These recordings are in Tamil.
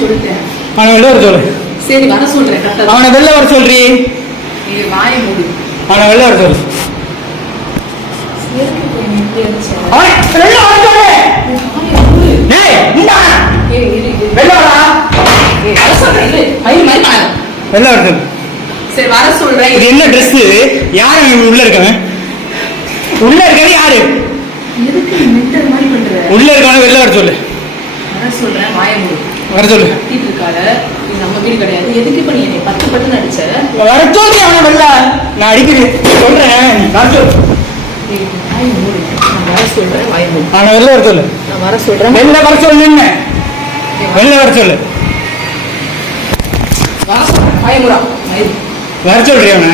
சொல்லிட்டேன். அவனை வெளில வர சொல்லு. சரி வர சொல்றேன். அவனை வெளில வர சொல்றி. நீ வாயை மூடு. அவனை வெளில வர சொல்லு. அவனை வெளில வர சொல்லு. டேய் இந்தா. வெளில வாடா. வர சொல்றேன். மயில் மயில் வா. வெளில வர சொல்லு. சரி வர சொல்றேன். இது என்ன Dress? யார் உள்ள இருக்கவன்? உள்ள இருக்கவே யாரு? எதுக்கு மென்டல் மாதிரி பண்ற? உள்ள இருக்கவன வெளில வர சொல்லு. வர சொல்றேன். வாயை மூடு. வர சொல்லு. கத்திட்டு இருக்காத. இது நம்ம வீடு கிடையாது. எதுக்கு இப்ப நீ என்னை 10 பட்டு அடிச்ச? வர சொல்லி அவனை வெளில. நான் அடிக்கிறேன். சொல்றேன். நான் சொல். வாயை மூடு. நான் வர சொல்றேன். வாயை மூடு. அவனை வெளில வர சொல்லு. நான் வர சொல்றேன். வெளில வர சொல்லுன்னு. வெளில வர சொல்லு. வர சொல்றேன். வாயை மூடா. வர சொல்றி அவனை.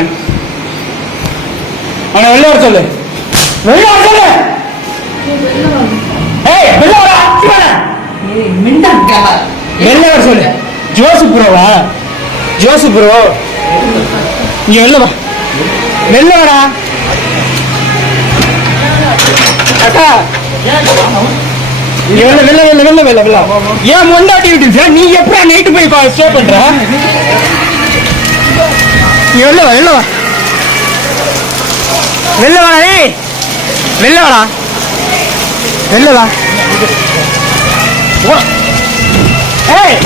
அவனை வெளில வர சொல்லு. வெளில வர சொல்லு. ஏய் வெளில வர. ஏய் மென்டல் கேவா. வெளில வர சொல்லு. ஜோசு ப்ரோவா? ஜோசு ப்ரோ. நீ வெளில வா. வெளில வாடா. அக்கா நீ வெளில வெளில வெளில வெளில வெளில வெளில. ஏன் மொண்டாட்டி விட்டு நீ எப்படா நைட்டு போய் ஸ்டே பண்ற? நீ வெளில வா வெளில வா. வெளில வாடா டேய். வெளில வாடா. வெளில வா. ஏய்